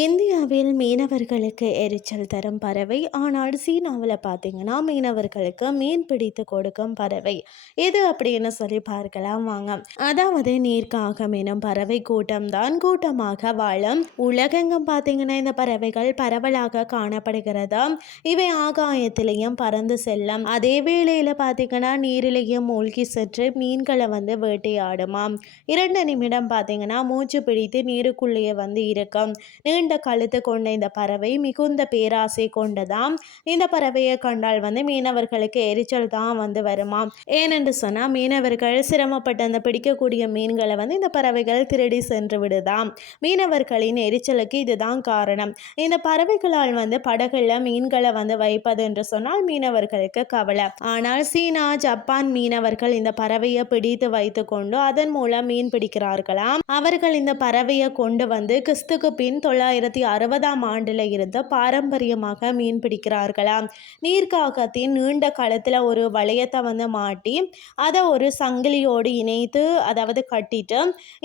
இந்தியாவில் மீனவர்களுக்கு எரிச்சல் தரும் பறவை ஆனால் சீனாவில் பார்த்தீங்கன்னா மீனவர்களுக்கு மீன் பிடித்து கொடுக்கும் பறவை. எது அப்படின்னு சொல்லி பார்க்கலாம் வாங்க. அதாவது நீர்க்காகம் எனும் பறவை கூட்டம் தான் கூட்டமாக வாழும் உலகெங்கும் பார்த்தீங்கன்னா இந்த பறவைகள் பரவலாக காணப்படுகிறதா? இவை ஆகாயத்திலையும் பறந்து செல்லும். அதே வேளையில் பார்த்தீங்கன்னா நீரிலையும் மூழ்கி சென்று மீன்களை வந்து வேட்டையாடுமாம். இரண்டு நிமிடம் பார்த்தீங்கன்னா மூச்சு பிடித்து நீருக்குள்ளேயே வந்து இருக்கும். நீண்ட கழுத்து கொண்ட இந்த பறவை மிகுந்த பேராசை கொண்டதாம். இந்த பறவையை கண்டால் வந்து மீனவர்களுக்கு எரிச்சல் தான் வந்து வருமாம். ஏனென்று சொன்னால் மீனவர்கள் சிரமப்பட்டு அந்த பிடிக்கக்கூடிய மீன்களை வந்து இந்த பறவைகள் திருடி சென்று விடுதாம். மீனவர்களின் எரிச்சலுக்கு இதுதான் காரணம். இந்த பறவைகளால் வந்து படகுல மீன்களை வந்து வைப்பது என்று சொன்னால் மீனவர்களுக்கு கவலை. ஆனால் சீனா ஜப்பான் மீனவர்கள் இந்த பறவையை பிடித்து வைத்து கொண்டு அதன் மூலம் மீன் பிடிக்கிறார்களாம். அவர்கள் இந்த பறவையை கொண்டு வந்து கிறிஸ்துக்கு பின் தொள்ளாயிரத்தி அறுபதாம் ஆண்டில் இருந்து பாரம்பரியமாக மீன் பிடிக்கிறார்களாம். நீர்க்காகத்தின் நீண்ட காலத்தில் ஒரு வளையத்தை வந்து மாட்டி அதை ஒரு சங்கிலியோடு இணைத்து அதாவது கட்டிட்டு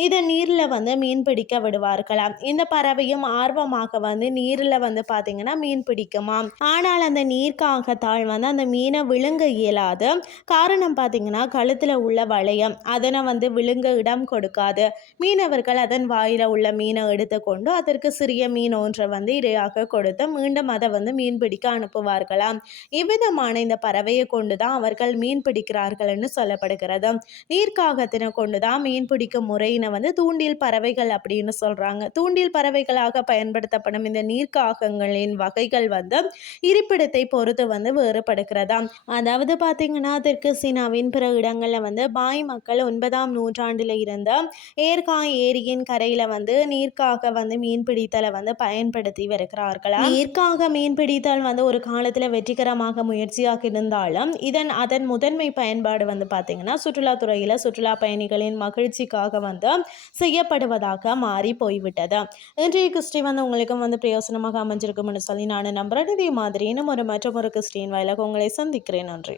இதை நீரில் வந்து மீன் பிடிக்க விடுவார்களாம். இந்த பறவையும் ஆர்வமாக வந்து நீரில் வந்து பார்த்தீங்கன்னா மீன் பிடிக்குமாம். ஆனால் அந்த நீர்க்காகத்தால் வந்து அந்த மீனை விழுங்க இயலாது. காரணம் பார்த்தீங்கன்னா கழுத்தில் உள்ள வளையம் அதனை வந்து விழுங்க இடம் கொடுக்காது. மீனவர்கள் அதன் வாயில் உள்ள மீனை எடுத்துக்கொண்டு அதற்கு சிறிய மீன் ஒன்றை வந்து இரையாக கொடுத்து மீண்டும் அதை வந்து மீன் பிடிக்க அனுப்புவார்களாம். இவ்விதமான இந்த பறவையை கொண்டு தான் அவர்கள் மீன் பிடிக்கிறார்கள்னு சொல்லப்படுகிறது. நீர்க்காகத்தினை கொண்டு தான் மீன் பிடிக்கும் முறையினை வந்து தூண்டில் பறவைகள் அப்படின்னு சொல்கிறாங்க தூண்டில் பறவைகளாக பயன்படுத்தப்படும் இந்த நீர்க்காகங்களின் வகைகள் வந்து இருப்பிடத்தை பொறுத்து வந்து வேறுபடுகிறதாம். அதாவது பார்த்தீங்கன்னா தெற்கு சீனாவின் பிற இடங்களில் வந்து பாய் மக்கள் ஒன்பதாம் நூற்றாண்டில் இருந்த ஏற்காய் ஏரியின் கரையில் வந்து நீர்க்காக வந்து மீன் பிடித்த நுட்பத்தில் வந்து பயன்படுத்தி வருகிறார்களா நீர்க்காக மீன் பிடித்தல் வந்து ஒரு காலத்தில் வெற்றிகரமாக முயற்சியாக இருந்தாலும் இதன் அதன் முதன்மை பயன்பாடு வந்து பார்த்திங்கன்னா சுற்றுலாத்துறையில் சுற்றுலா பயணிகளின் மகிழ்ச்சிக்காக வந்து செய்யப்படுவதாக மாறி போய்விட்டது. இன்றைய கிறிஸ்டி வந்து உங்களுக்கும் வந்து பிரயோசனமாக அமைஞ்சிருக்கும்னு சொல்லி நான் நம்புறேன். இதே மாதிரி இன்னும் ஒரு மற்றும் ஒரு கிறிஸ்டின் வாயிலாக உங்களை சந்திக்கிறேன். நன்றி.